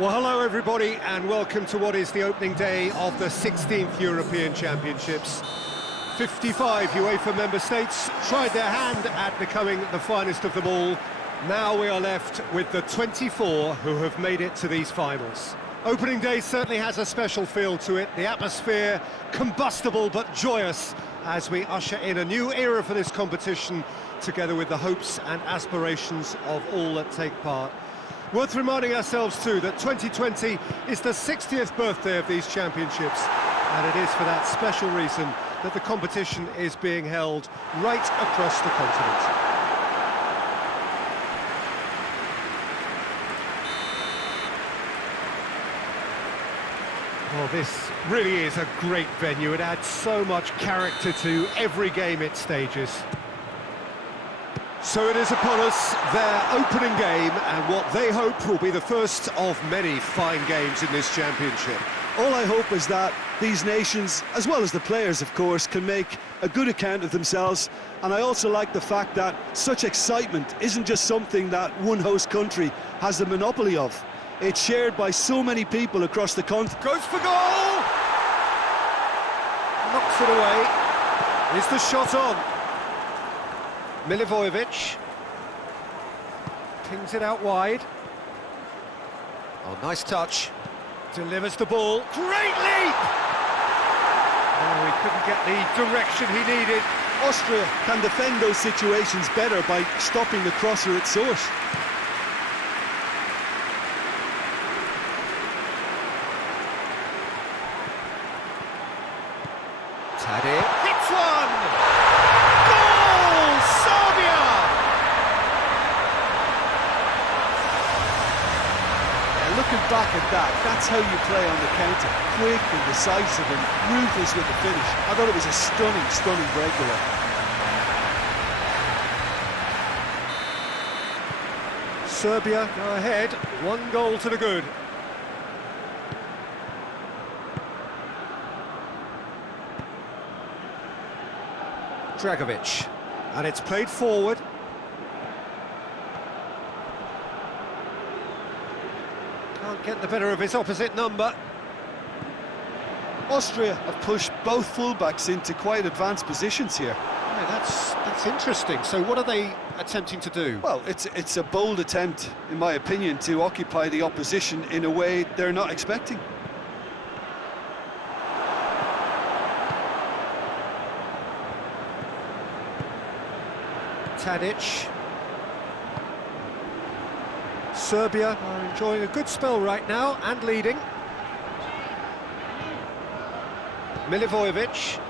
Well, hello everybody, and welcome to what is the opening day of the 16th European Championships. 55 UEFA member states tried their hand at becoming the finest of them all. Now we are left with the 24 who have made it to these finals. Opening day certainly has a special feel to it. The atmosphere, combustible but joyous, as we usher in a new era for this competition, together with the hopes and aspirations of all that take part. Worth reminding ourselves too that 2020 is the 60th birthday of these championships, and it is for that special reason that the competition is being held right across the continent. Well, this really is a great venue. It adds so much character to every game it stages. So it is upon us, their opening game, and what they hope will be the first of many fine games in this championship. All I hope is that these nations, as well as the players of course, can make a good account of themselves. And I also like the fact that such excitement isn't just something that one host country has the monopoly of. It's shared by so many people across the continent. Goes for goal! Knocks it away. Is the shot on? Milivojevic pings it out wide. Oh, nice touch. Delivers the ball. Great leap! Oh, he couldn't get the direction he needed. Austria can defend those situations better by stopping the crosser at source. Tadic hits one! Goal! Serbia! Yeah, looking back at that, that's how you play on the counter. Quick and decisive and ruthless with the finish. I thought it was a stunning breakaway. Serbia go ahead, 1 goal to the good. Dragovic, and it's played forward. Can't get the better of his opposite number. Austria have pushed both fullbacks into quite advanced positions here. Yeah, that's interesting. So what are they attempting to do? Well, it's a bold attempt, in my opinion, to occupy the opposition in a way they're not expecting. Tadic. Serbia are enjoying a good spell right now and leading. Milivojevic.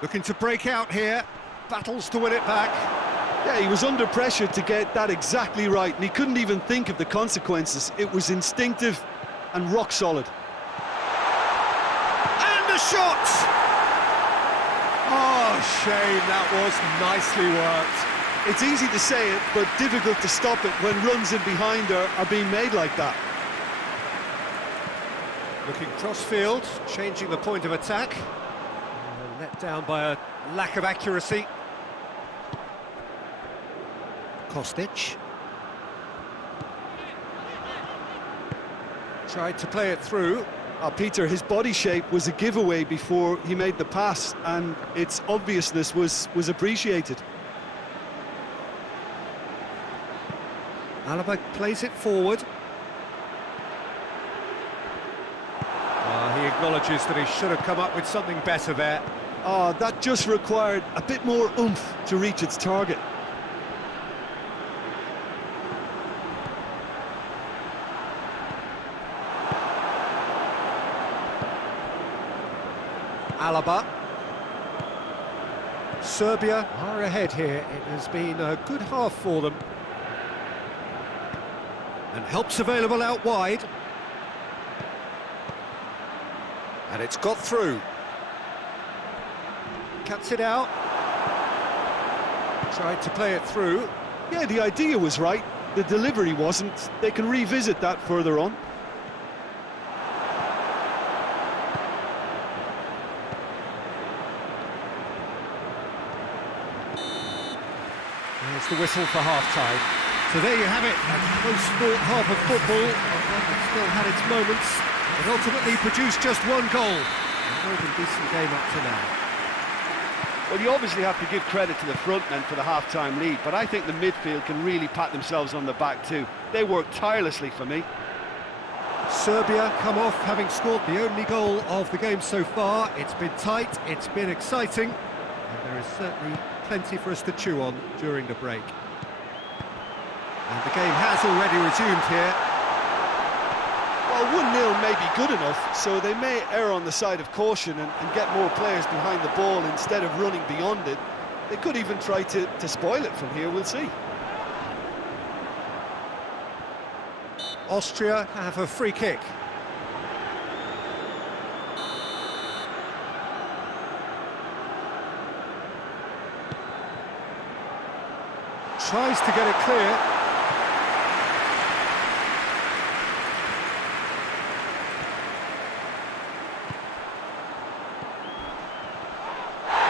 Looking to break out here. Battles to win it back. Yeah, he was under pressure to get that exactly right, and he couldn't even think of the consequences. It was instinctive and rock solid. And a shot! Oh, shame, that was nicely worked. It's easy to say it, but difficult to stop it when runs in behind are being made like that. Looking cross-field, changing the point of attack. Let down by a lack of accuracy. Kostic. Tried to play it through. Peter, his body shape was a giveaway before he made the pass, and its obviousness was appreciated. Alaba plays it forward. He acknowledges that he should have come up with something better there. That just required a bit more oomph to reach its target. Alaba. Serbia are ahead here. It has been a good half for them. And help's available out wide. And it's got through. Cuts it out. Tried to play it through. Yeah, the idea was right. The delivery wasn't. They can revisit that further on. There's the whistle for half-time. So there you have it, a close-fought half of football, one that still had its moments, but ultimately produced just one goal. A more than decent game up to now. Well, you obviously have to give credit to the front men for the half-time lead, but I think the midfield can really pat themselves on the back too. They worked tirelessly for me. Serbia come off having scored the only goal of the game so far. It's been tight, it's been exciting, and there is certainly plenty for us to chew on during the break. And the game has already resumed here. Well, 1-0 may be good enough, so they may err on the side of caution and get more players behind the ball instead of running beyond it. They could even try to spoil it from here, we'll see. Austria have a free kick. Tries to get it clear.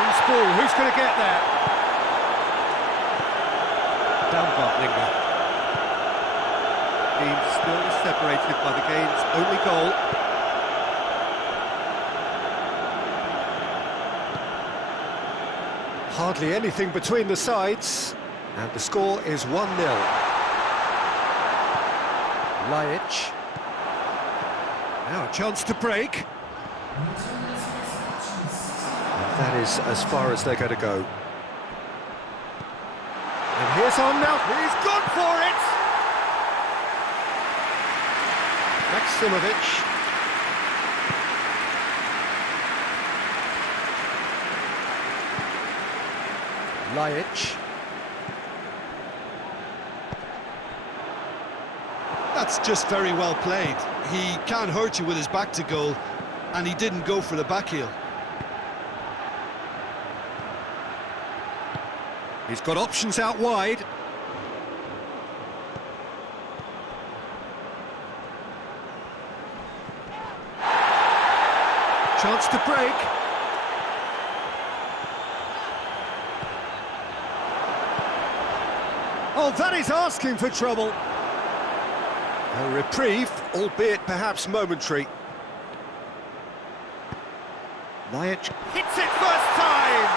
Loose ball, who's going to get there? Baumgartlinger. Team still separated by the game's only goal. Hardly anything between the sides, and the score is 1-0. Lajic. Now a chance to break. And that is as far as they're going to go. And here's on now. He's gone for it! Maximovic. Lajic. That's just very well played. He can't hurt you with his back to goal, and he didn't go for the back heel. He's got options out wide. Chance to break. Oh, that is asking for trouble. A reprieve, albeit perhaps momentary. Lajic hits it first time!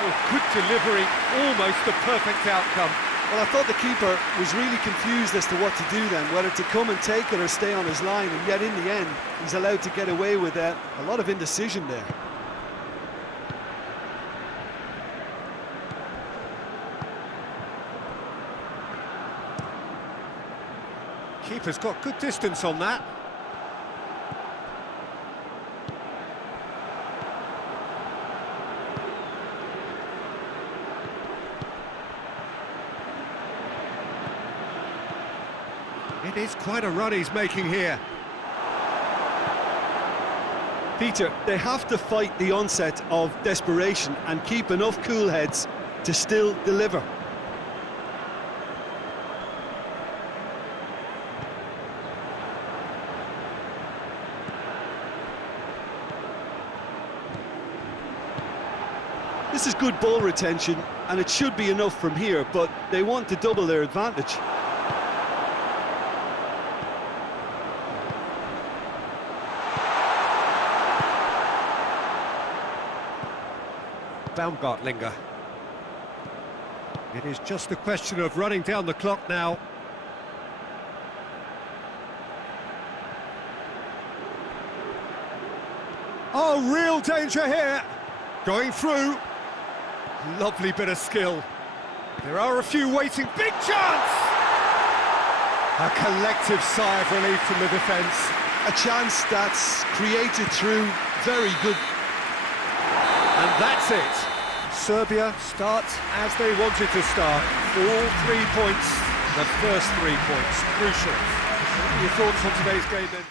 Oh, good delivery, almost the perfect outcome. Well, I thought the keeper was really confused as to what to do then, whether to come and take it or stay on his line, and yet in the end, he's allowed to get away with a lot of indecision there. Keeper's got good distance on that. It is quite a run he's making here. Peter, they have to fight the onset of desperation and keep enough cool heads to still deliver. This is good ball retention, and it should be enough from here, but they want to double their advantage. Baumgartlinger. It is just a question of running down the clock now. Oh, real danger here. Going through. Lovely bit of skill. There are a few waiting. Big chance! A collective sigh of relief from the defence. A chance that's created through very good. And that's it. Serbia start as they wanted to start. All 3 points, the first 3 points, crucial. What are your thoughts on today's game then?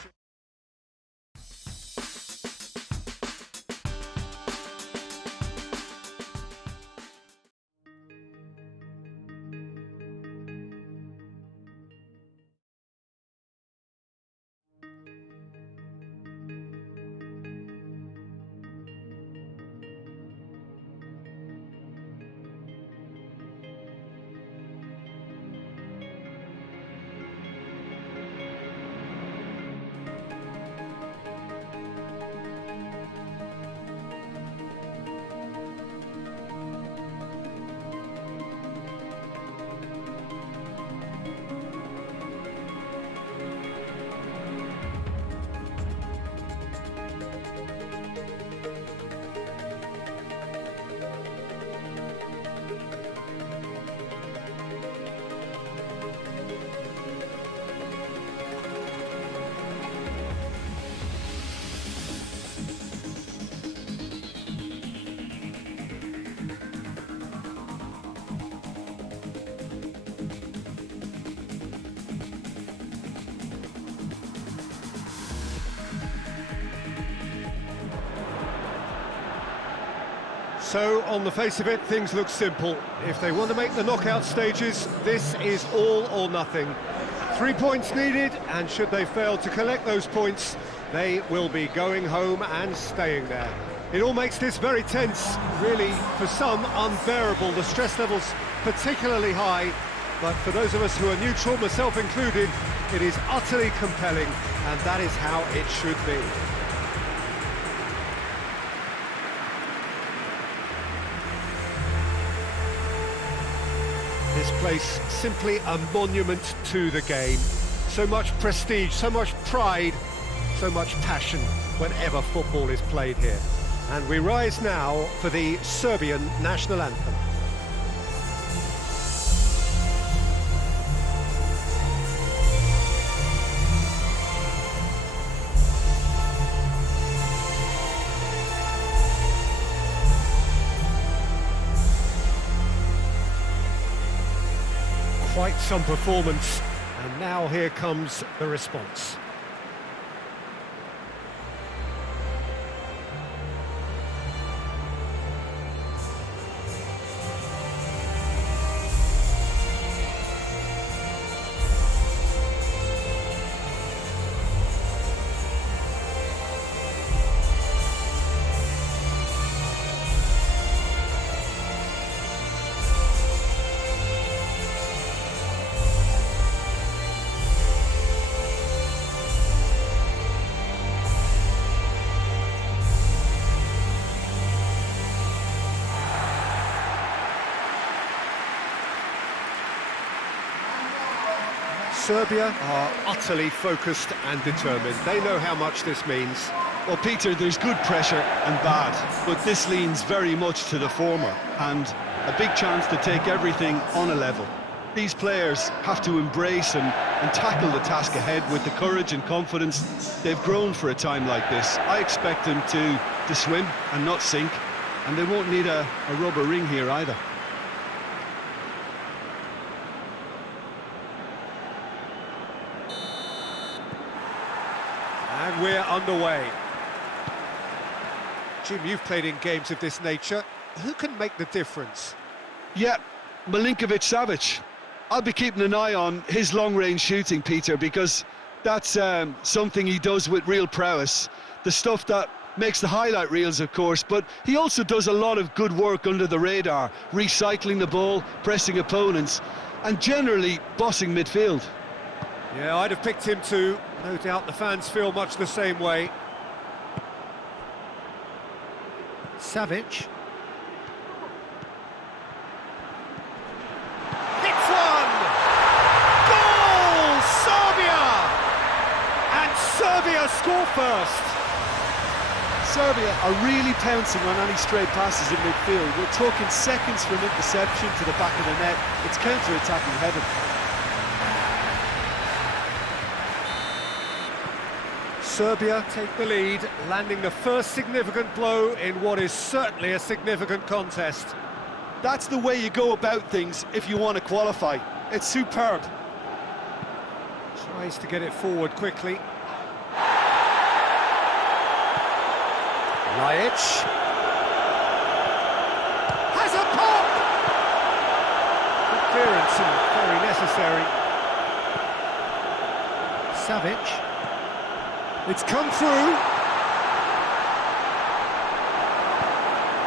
So, on the face of it, things look simple. If they want to make the knockout stages, this is all or nothing. 3 points needed, and should they fail to collect those points, they will be going home and staying there. It all makes this very tense, really, for some, unbearable. The stress levels particularly high, but for those of us who are neutral, myself included, it is utterly compelling, and that is how it should be. This place, simply a monument to the game. So much prestige, so much pride, so much passion whenever football is played here. And we rise now for the Serbian national anthem. Quite some performance, and now here comes the response. Serbia are utterly focused and determined. They know how much this means. Well, Peter, there's good pressure and bad, but this leans very much to the former, and a big chance to take everything on a level. These players have to embrace and tackle the task ahead with the courage and confidence they've grown for a time like this. I expect them to swim and not sink, and they won't need a rubber ring here either. And we're underway. Jim, you've played in games of this nature. Who can make the difference? Yeah, Milinkovic-Savic. I'll be keeping an eye on his long-range shooting, Peter, because that's something he does with real prowess. The stuff that makes the highlight reels, of course, but he also does a lot of good work under the radar, recycling the ball, pressing opponents, and generally bossing midfield. Yeah, I'd have picked him too. No doubt the fans feel much the same way. Savic. Hits one! Goal! Serbia! And Serbia score first. Serbia are really pouncing on any stray passes in midfield. We're talking seconds from interception to the back of the net. It's counter-attacking heaven. Serbia take the lead, landing the first significant blow in what is certainly a significant contest. That's the way you go about things if you want to qualify. It's superb. Tries to get it forward quickly. Lajic. Has a pop! Good clearance and very necessary. Savic. It's come through.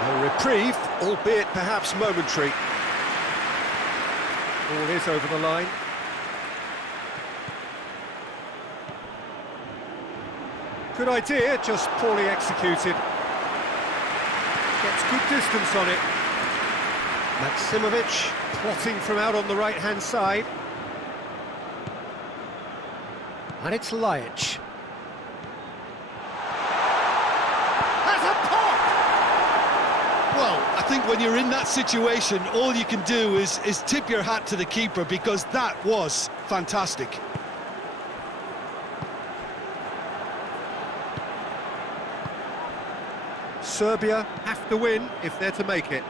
A reprieve, albeit perhaps momentary. Ball is over the line. Good idea, just poorly executed. Gets good distance on it. Maksimovic plotting from out on the right-hand side. And it's Lajic. Well, I think when you're in that situation, all you can do is tip your hat to the keeper, because that was fantastic. Serbia have to win if they're to make it.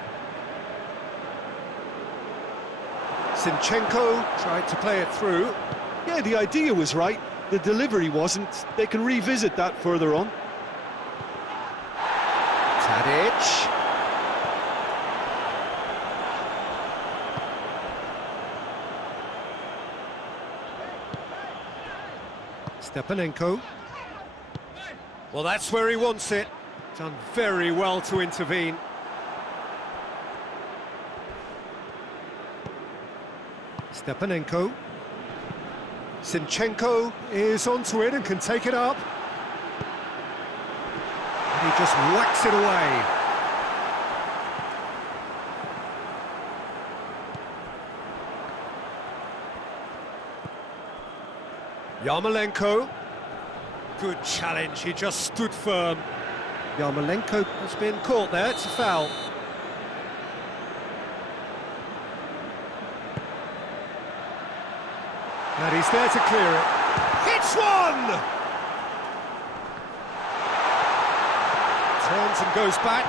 Zinchenko tried to play it through. Yeah, the idea was right. The delivery wasn't. They can revisit that further on. Tadic. Stepanenko. Well, that's where he wants it. Done very well to intervene. Stepanenko. Zinchenko is onto it and can take it up. And he just whacks it away. Yarmolenko. Good challenge, he just stood firm. Yarmolenko has been caught there, it's a foul. And he's there to clear it. Hits one! Turns and goes back.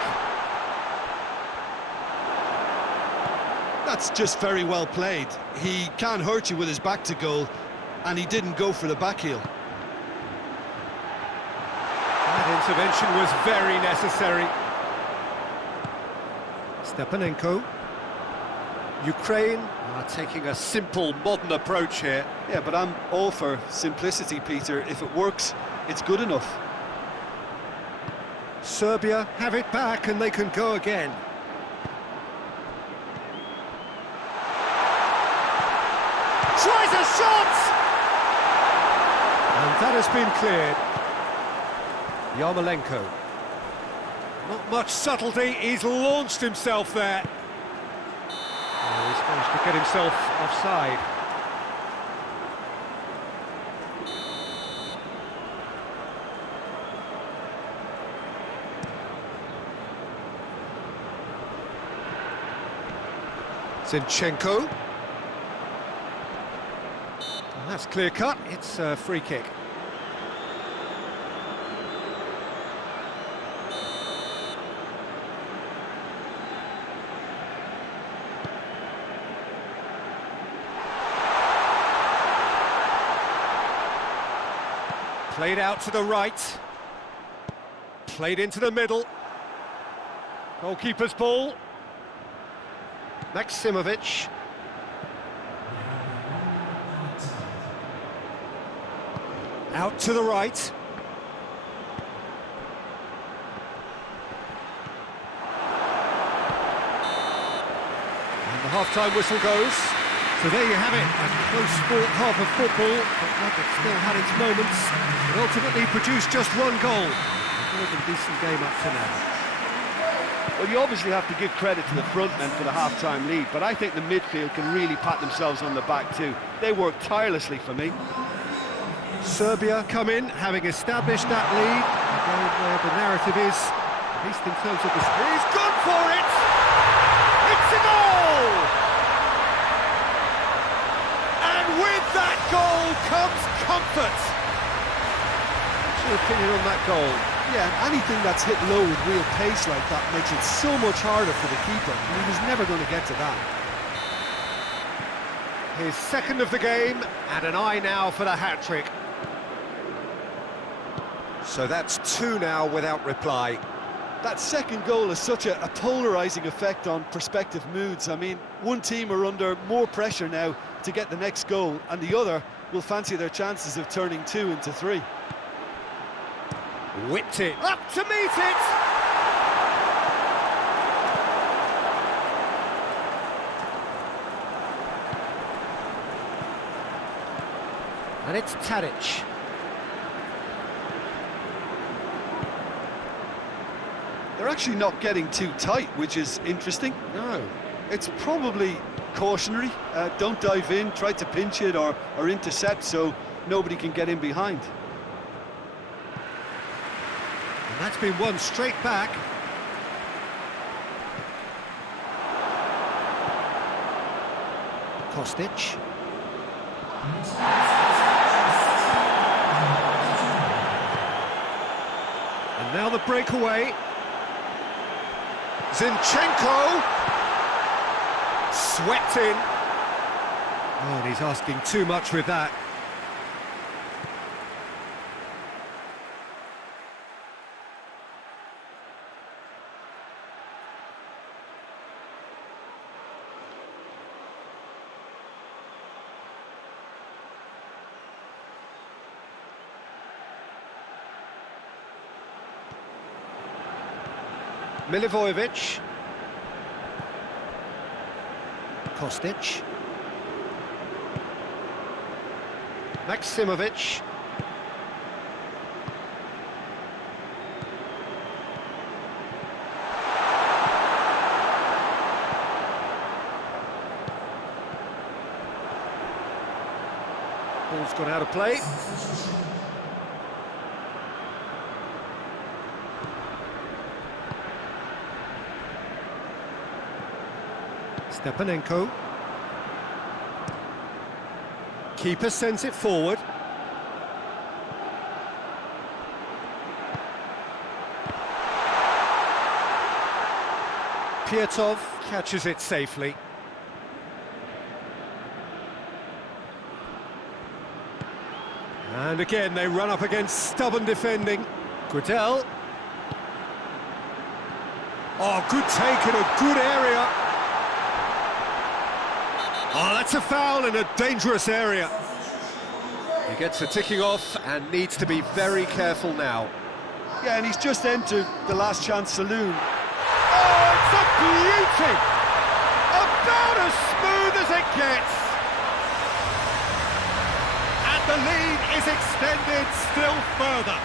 That's just very well played. He can't hurt you with his back to goal, and he didn't go for the back heel. That intervention was very necessary. Stepanenko. Ukraine are taking a simple, modern approach here. Yeah, but I'm all for simplicity, Peter. If it works, it's good enough. Serbia have it back and they can go again. Tries a shot! And that has been cleared. Yarmolenko. Not much subtlety, he's launched himself there. Oh, he's managed to get himself offside. Zinchenko. And that's clear cut, it's a free kick. Played out to the right. Played into the middle. Goalkeeper's ball. Maximovic. Out to the right. And the half-time whistle goes. So there you have it, a close sport half of football, but one that still had its moments. It ultimately produced just one goal. A more than decent game up to now. Well, you obviously have to give credit to the front men for the half-time lead, but I think the midfield can really pat themselves on the back too. They worked tirelessly for me. Serbia come in, having established that lead. Again, where the narrative is, at least in terms of the... He's gone for it! It's a goal! And with that goal comes comfort. What's your opinion on that goal? Yeah, and anything that's hit low with real pace like that makes it so much harder for the keeper, and he was never going to get to that. His second of the game, and an eye now for the hat-trick. So that's two now without reply. That second goal has such a polarising effect on prospective moods. I mean, one team are under more pressure now to get the next goal, and the other will fancy their chances of turning 2 into 3. Whipped it up to meet it! And it's Tadic. They're actually not getting too tight, which is interesting. No. It's probably cautionary. Don't dive in, try to pinch it or intercept so nobody can get in behind. And that's been won straight back. Kostic. And now the breakaway. Zinchenko. Swept in. Oh, and he's asking too much with that. Milivojevic. Kostic. Maksimovic. Ball's gone out of play. Stepanenko. Keeper sends it forward. Pietov catches it safely. And again, they run up against stubborn defending. Gudel. Oh, good take in a good area. Oh, that's a foul in a dangerous area. He gets a ticking off and needs to be very careful now. Yeah, and he's just entered the last chance saloon. Oh, it's a beauty! About as smooth as it gets. And the lead is extended still further.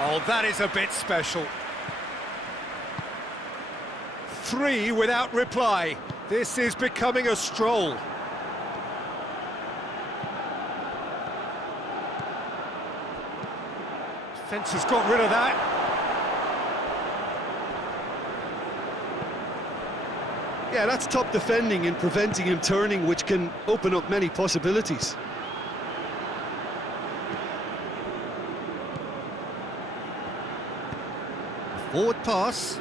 Oh, that is a bit special. 3 without reply. This is becoming a stroll. Defence has got rid of that. Yeah, that's top defending and preventing him turning, which can open up many possibilities. Forward pass.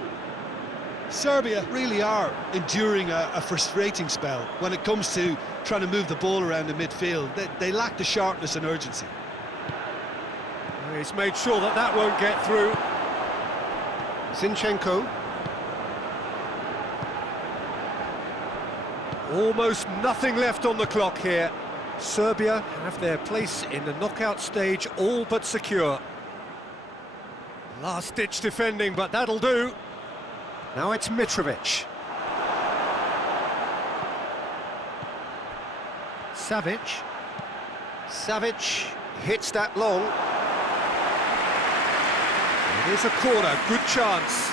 Serbia really are enduring a frustrating spell when it comes to trying to move the ball around the midfield. They lack the sharpness and urgency. He's made sure that that won't get through. Zinchenko. Almost nothing left on the clock here. Serbia have their place in the knockout stage all but secure. Last-ditch defending, but that'll do. Now it's Mitrovic. Savic. Savic hits that long. It is a corner, good chance.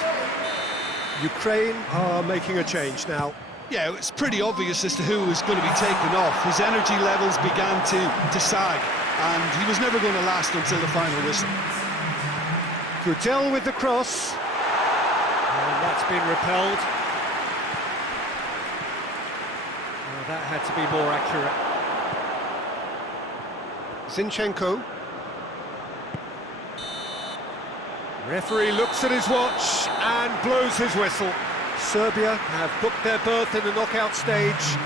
Ukraine are making a change now. Yeah, it's pretty obvious as to who was going to be taken off. His energy levels began to sag, and he was never going to last until the final whistle. Gudel with the cross. And that's been repelled. Well, that had to be more accurate. Zinchenko. Referee looks at his watch and blows his whistle. Serbia have booked their berth in the knockout stage.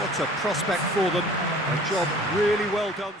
What a prospect for them. A job really well done.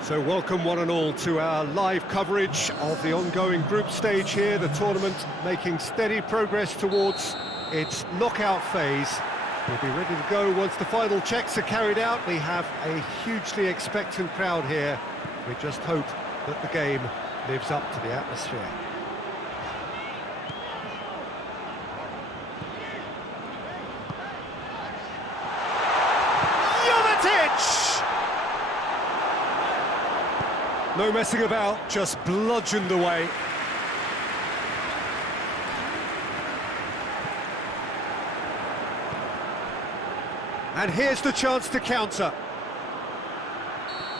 So welcome one and all to our live coverage of the ongoing group stage here, the tournament making steady progress towards its knockout phase. We'll be ready to go once the final checks are carried out. We have a hugely expectant crowd here. We just hope that the game lives up to the atmosphere. No messing about, just bludgeoned away. And here's the chance to counter.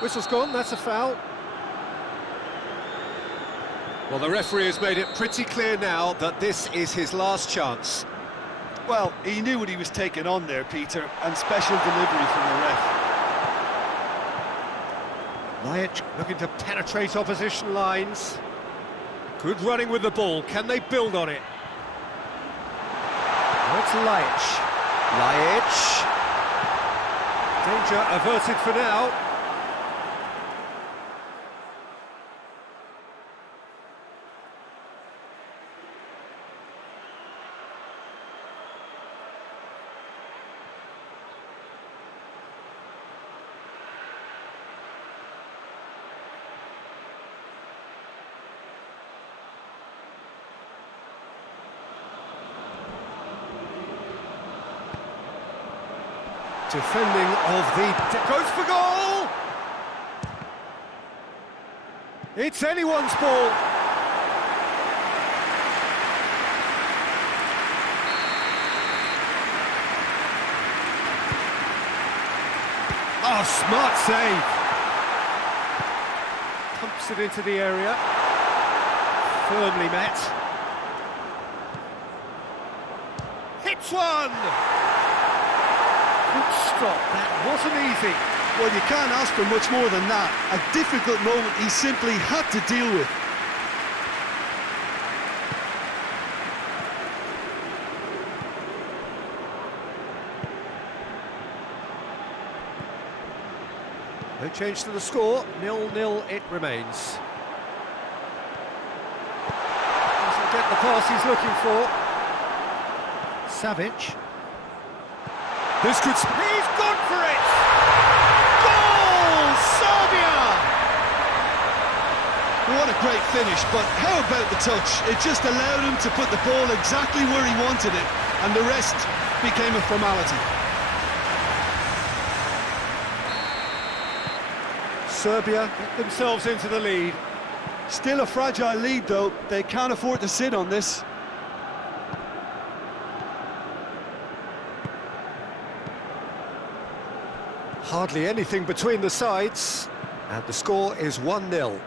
Whistle's gone, that's a foul. Well, the referee has made it pretty clear now that this is his last chance. Well, he knew what he was taking on there, Peter, and special delivery from the ref. Lajic looking to penetrate opposition lines. Good running with the ball, can they build on it? Oh, it's Lajic. Lajic. Danger averted for now. Defending of the... goes for goal! It's anyone's ball. Oh, smart save. Pumps it into the area. Firmly met. Hits one! Good stop, that wasn't easy. Well, you can't ask for much more than that. A difficult moment he simply had to deal with. No change to the score, 0-0 it remains. Doesn't get the pass he's looking for. Savic. This could... he's gone for it! Goal! Serbia! What a great finish, but how about the touch? It just allowed him to put the ball exactly where he wanted it, and the rest became a formality. Serbia get themselves into the lead. Still a fragile lead, though. They can't afford to sit on this. Hardly anything between the sides, and the score is 1-0.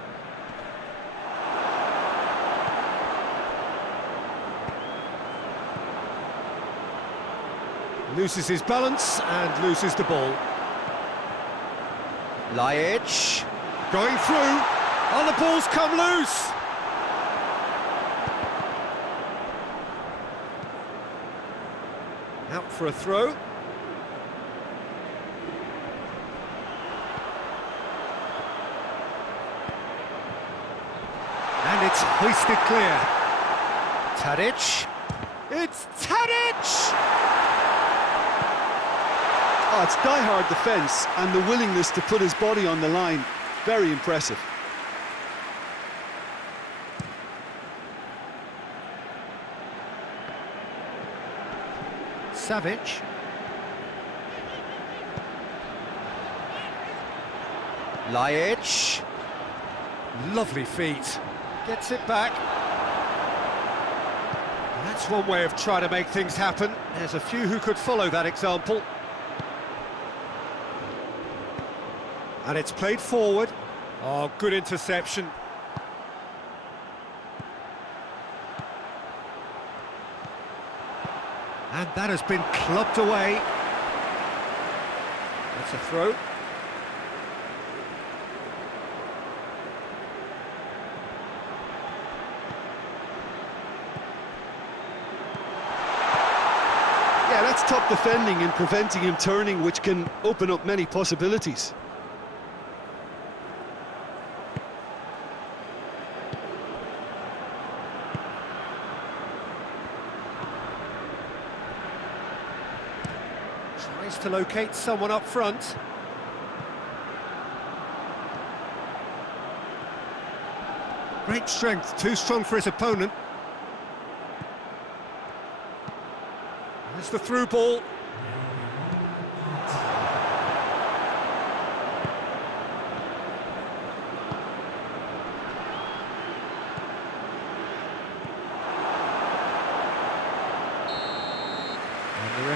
Loses his balance and loses the ball. Lajic going through. Oh, the ball's come loose. Out for a throw. And it's hoisted clear. Tadic. It's Tadic! Oh, it's die-hard defence and the willingness to put his body on the line. Very impressive. Savic. Lajic. Lovely feet. Gets it back. That's one way of trying to make things happen. There's a few who could follow that example. And it's played forward. Oh, good interception. And that has been clubbed away. That's a throw. Yeah, that's top defending and preventing him turning, which can open up many possibilities. Tries to locate someone up front. Great strength, too strong for his opponent. There's the through ball.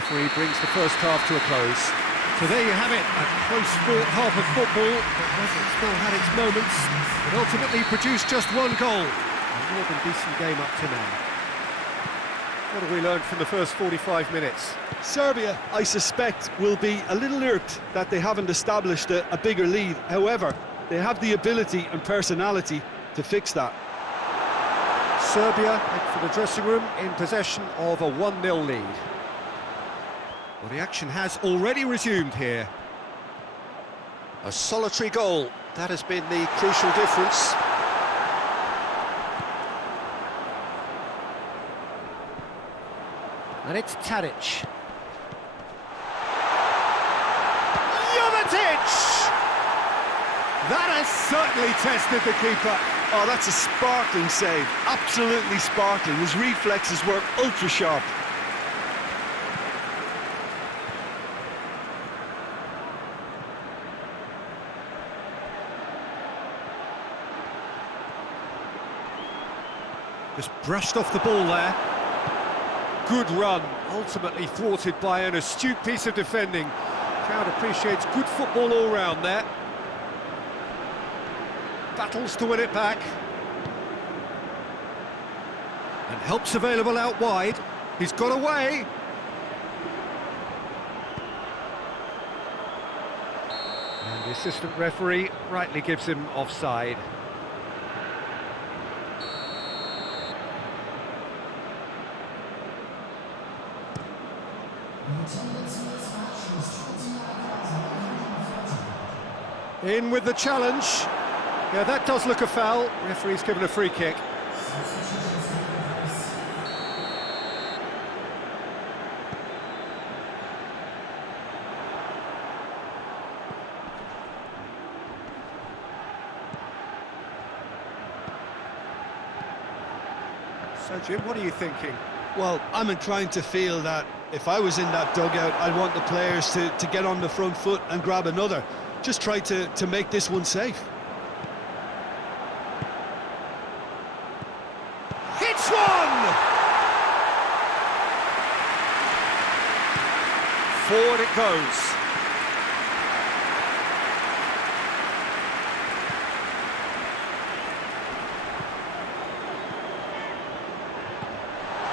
referee brings the first half to a close. So there you have it, a close-fought half of football that hasn't still had its moments, but ultimately produced just one goal. A more than decent game up to now. What have we learned from the first 45 minutes? Serbia, I suspect, will be a little irked that they haven't established a bigger lead. However, they have the ability and personality to fix that. Serbia head for the dressing room in possession of a 1-0 lead. Well, the action has already resumed here. A solitary goal, that has been the crucial difference. And it's Tadic. Jovetic! That has certainly tested the keeper. Oh, that's a sparkling save, absolutely sparkling. His reflexes work ultra sharp. Just brushed off the ball there. Good run, ultimately thwarted by an astute piece of defending. Crowd appreciates good football all round there. Battles to win it back. And help's available out wide. He's got away. And the assistant referee rightly gives him offside. In with the challenge. Yeah, that does look a foul. Referee's given a free kick. So, Jim, what are you thinking? Well, I'm inclined to feel that if I was in that dugout, I'd want the players to get on the front foot and grab another. Just try to make this one safe. Hits one! Forward it goes.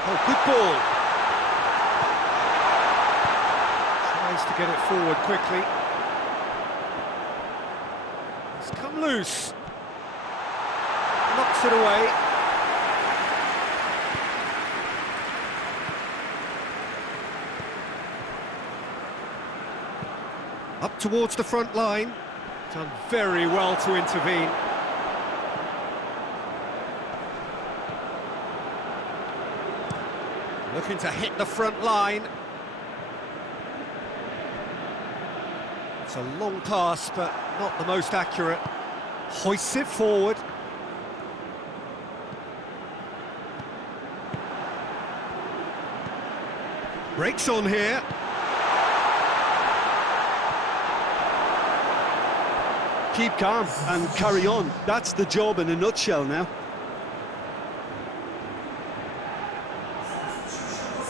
Oh, good ball. Tries to get it forward quickly. It's come loose. Knocks it away. Up towards the front line. Done very well to intervene. Looking to hit the front line. It's a long pass, but not the most accurate. Hoists it forward. Breaks on here. Keep calm and carry on. That's the job in a nutshell now.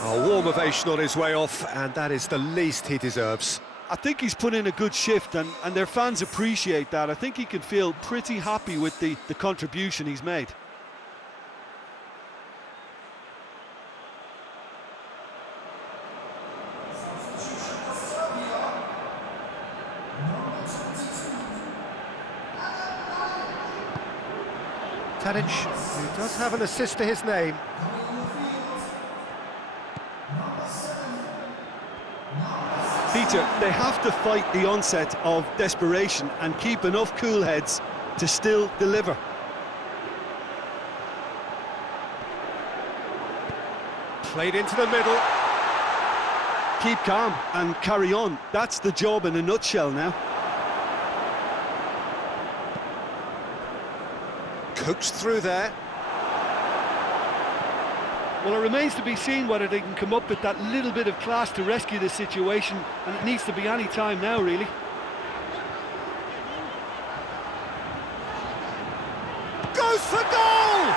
A warm ovation on his way off, and that is the least he deserves. I think he's put in a good shift, and their fans appreciate that. I think he can feel pretty happy with the contribution he's made. Tadic, who does have an assist to his name. Peter, they have to fight the onset of desperation and keep enough cool heads to still deliver. Played into the middle. Keep calm and carry on. That's the job in a nutshell now. Coaxed through there. Well, it remains to be seen whether they can come up with that little bit of class to rescue the situation, and it needs to be any time now, really. Goes for goal!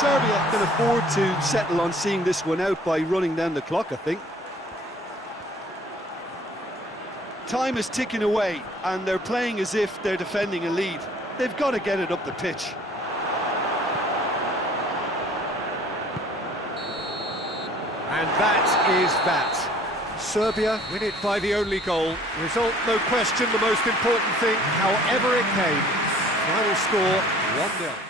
Serbia can afford to settle on seeing this one out by running down the clock, I think. Time is ticking away, and they're playing as if they're defending a lead. They've got to get it up the pitch. And that is that. Serbia win it by the only goal. Result, no question, the most important thing, however it came. Final score, 1-0.